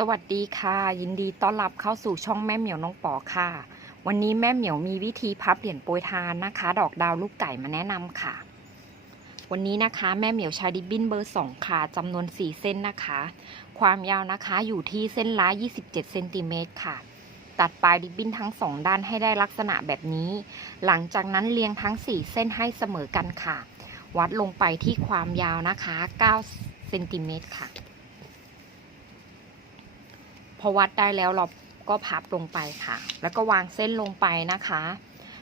สวัสดีค่ะ ยินดีต้อนรับเข้าสู่ช่องแม่เหมียวน้องปอค่ะ วันนี้แม่เหมียวมีวิธีพับเหรียญโปรยทานนะคะ ดอกดาวลูกไก่มาแนะนำค่ะ วันนี้นะคะแม่เหมียวใช้ดิบบิ้นเบอร์2ค่ะจำนวน4เส้นนะคะ ความยาวนะคะอยู่ที่เส้นละ27เซนติเมตรค่ะ ตัดปลายดิบบิ้นทั้ง2ด้านให้ได้ลักษณะแบบนี้ หลังจากนั้นเรียงทั้ง4เส้นให้เสมอกันค่ะ วัดลงไปที่ความยาวนะคะ9เซนติเมตรค่ะ พอวัดได้แล้วเราก็พับลงไปค่ะ แล้วก็วางเส้นลงไปนะคะ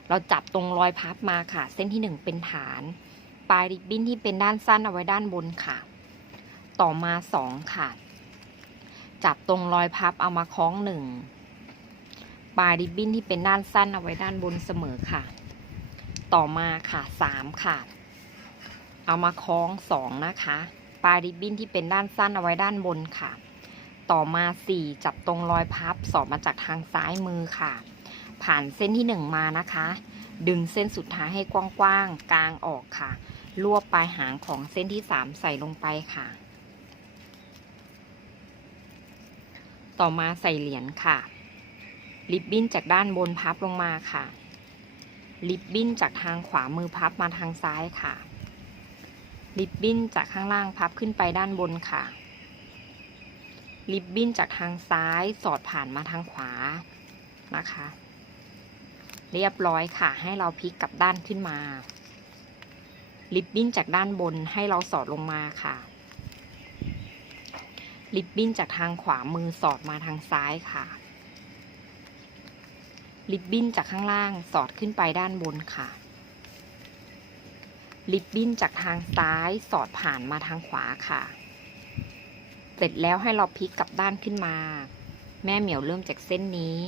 เราจับตรงรอยพับมาค่ะ เส้นที่หนึ่งเป็นฐาน ปลายริบบิ้นที่เป็นด้านสั้นเอาไว้ด้านบนค่ะ ต่อมาสองค่ะ จับตรงรอยพับเอามาคล้องหนึ่งปลายริบบิ้นที่เป็นด้านสั้นเอาไว้ด้านบนเสมอค่ะ ต่อมาค่ะสามค่ะ เอามาคล้องสองนะคะ ปลายริบบิ้นที่เป็นด้านสั้นเอาไว้ด้านบนค่ะ ต่อมา 4 จับตรงรอยพับสอดมาจากทางซ้ายมือค่ะ ผ่านเส้นที่ 1 มานะคะ ดึงเส้นสุดท้ายให้กว้างๆกลางออกค่ะ รวบปลายหางของเส้นที่ 3 ใส่ลงไปค่ะ ต่อมาใส่เหรียญค่ะริบบิ้นจากด้านบนพับลงมาค่ะริบบิ้นจากทางขวามือพับมาทางซ้ายค่ะริบบิ้นจากข้างล่างพับขึ้นไปด้านบนค่ะ ริบบิ้นจากทางซ้ายสอดผ่านมาทางขวานะคะ เรียบร้อยค่ะ ให้เราพลิกกลับด้านขึ้นมาริบบิ้นจากด้านบนให้เราสอดลงมาค่ะริบบิ้นจากทางขวามือสอดมาทางซ้ายค่ะริบบิ้นจากข้างล่างสอดขึ้นไปด้านบนค่ะริบบิ้นจากทางซ้ายสอดผ่านมาทางขวาค่ะ เสร็จแล้วให้เราพลิกกลับด้านขึ้นมา แม่เหมียวเริ่มจากเส้นนี้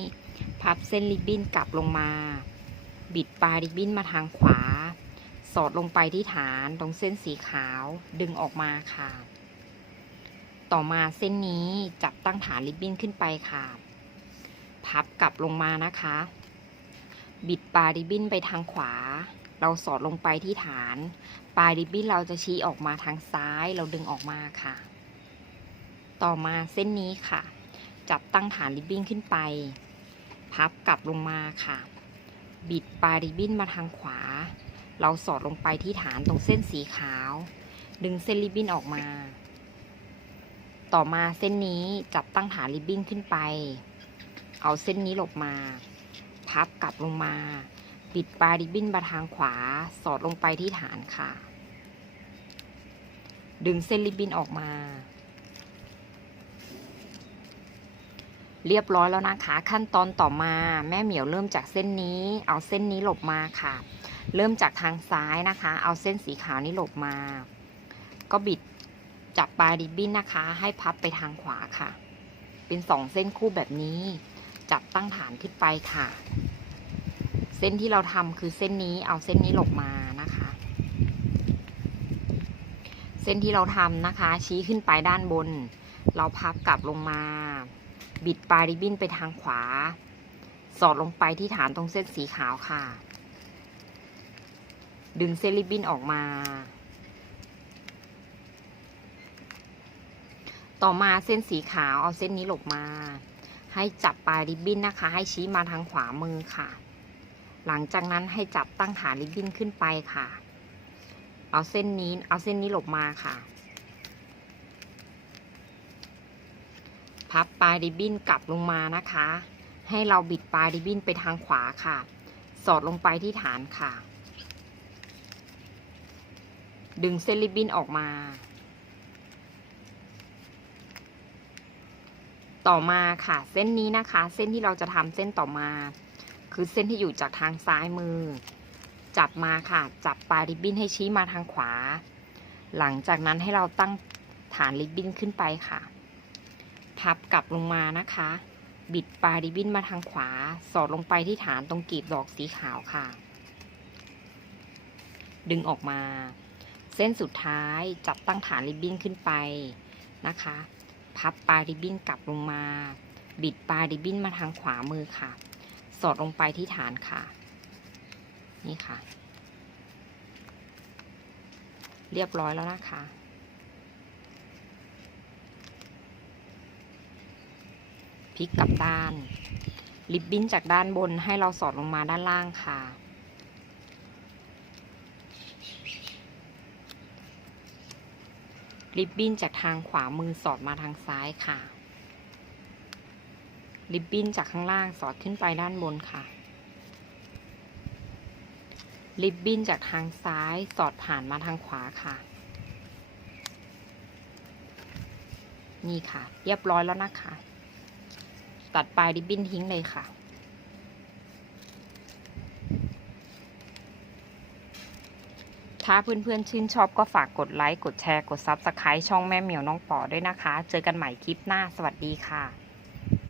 พับเส้นริบบิ้นกลับลงมา บิดปลายริบบิ้นมาทางขวา สอดลงไปที่ฐานตรงเส้นสีขาวดึงออกมาค่ะ ต่อมาเส้นนี้จับตั้งฐานริบบิ้นขึ้นไปค่ะ พับกลับลงมานะคะ บิดปลายริบบิ้นไปทางขวา เราสอดลงไปที่ฐาน ปลายริบบิ้นเราจะชี้ออกมาทางซ้ายเราดึงออกมาค่ะ ต่อมาเส้นนี้ค่ะ จับตั้งฐานริบบิ้นขึ้นไป พับกลับลงมาค่ะ บิดปลายริบบิ้นมาทางขวา เราสอดลงไปที่ฐานตรงเส้นสีขาว ดึงเส้นริบบิ้นออกมา ต่อมาเส้นนี้จับตั้งฐานริบบิ้นขึ้นไป เอาเส้นนี้หลบมา พับกลับลงมาบิดปลายริบบิ้นมาทางขวา สอดลงไปที่ฐานค่ะ ดึงเส้นริบบิ้นออกมา เรียบร้อยแล้วนะคะ ขั้นตอนต่อมาแม่เหมียวเริ่มจากเส้นนี้ เอาเส้นนี้หลบมาค่ะ เริ่มจากทางซ้ายนะคะ เอาเส้นสีขาวนี้หลบมา ก็บิดจับปลายริบบิ้นนะคะ ให้พับไปทางขวาค่ะ เป็นสองเส้นคู่แบบนี้ จับตั้งฐานขึ้นไปค่ะ เส้นที่เราทำคือเส้นนี้เอาเส้นนี้หลบมานะคะ เส้นที่เราทำนะคะ ชี้ขึ้นไปด้านบน เราพับกลับลงมา บิดปลายริบบิ้นไปทางขวา สอดลงไปที่ฐานตรงเส้นสีขาวค่ะ ดึงเส้นริบบิ้นออกมา ต่อมาเส้นสีขาวเอาเส้นนี้หลบมา ให้จับปลายริบบิ้นนะคะ ให้ชี้มาทางขวามือค่ะ หลังจากนั้นให้จับตั้งฐานริบบิ้นขึ้นไปค่ะ เอาเส้นนี้เอาเส้นนี้หลบมาค่ะ พับปลายริบบิ้นกลับลงมานะคะ ให้เราบิดปลายริบบิ้นไปทางขวาค่ะ สอดลงไปที่ฐานค่ะ ดึงเส้นริบบิ้นออกมา ต่อมาค่ะ เส้นนี้นะคะ เส้นที่เราจะทำเส้นต่อมา คือเส้นที่อยู่จากทางซ้ายมือ จับมาค่ะ จับปลายริบบิ้นให้ชี้มาทางขวา หลังจากนั้นให้เราตั้งฐานริบบิ้นขึ้นไปค่ะ พับกลับลงมานะคะ บิดปลายริบบิ้นมาทางขวา สอดลงไปที่ฐานตรงกลีบดอกสีขาวค่ะ ดึงออกมา เส้นสุดท้ายจับตั้งฐานริบบิ้นขึ้นไปนะคะ พับปลายริบบิ้นกลับลงมา บิดปลายริบบิ้นมาทางขวามือค่ะ สอดลงไปที่ฐานค่ะ นี่ค่ะ เรียบร้อยแล้วนะคะ พลิกกลับด้าน ริบบิ้นจากด้านบนให้เราสอดลงมาด้านล่างค่ะ ริบบิ้นจากทางขวามือสอดมาทางซ้ายค่ะ ริบบิ้นจากข้างล่างสอดขึ้นไปด้านบนค่ะ ริบบิ้นจากทางซ้ายสอดผ่านมาทางขวาค่ะนี่ค่ะ เรียบร้อยแล้วนะคะ ตัดปลายริบบิ้นทิ้งเลยค่ะ ถ้าเพื่อนๆชื่นชอบก็ฝากกดไลค์ กดแชร์ กดซับสไครต์ช่องแม่เหมียวน้องป๋อด้วยนะคะ เจอกันใหม่คลิปหน้า สวัสดีค่ะ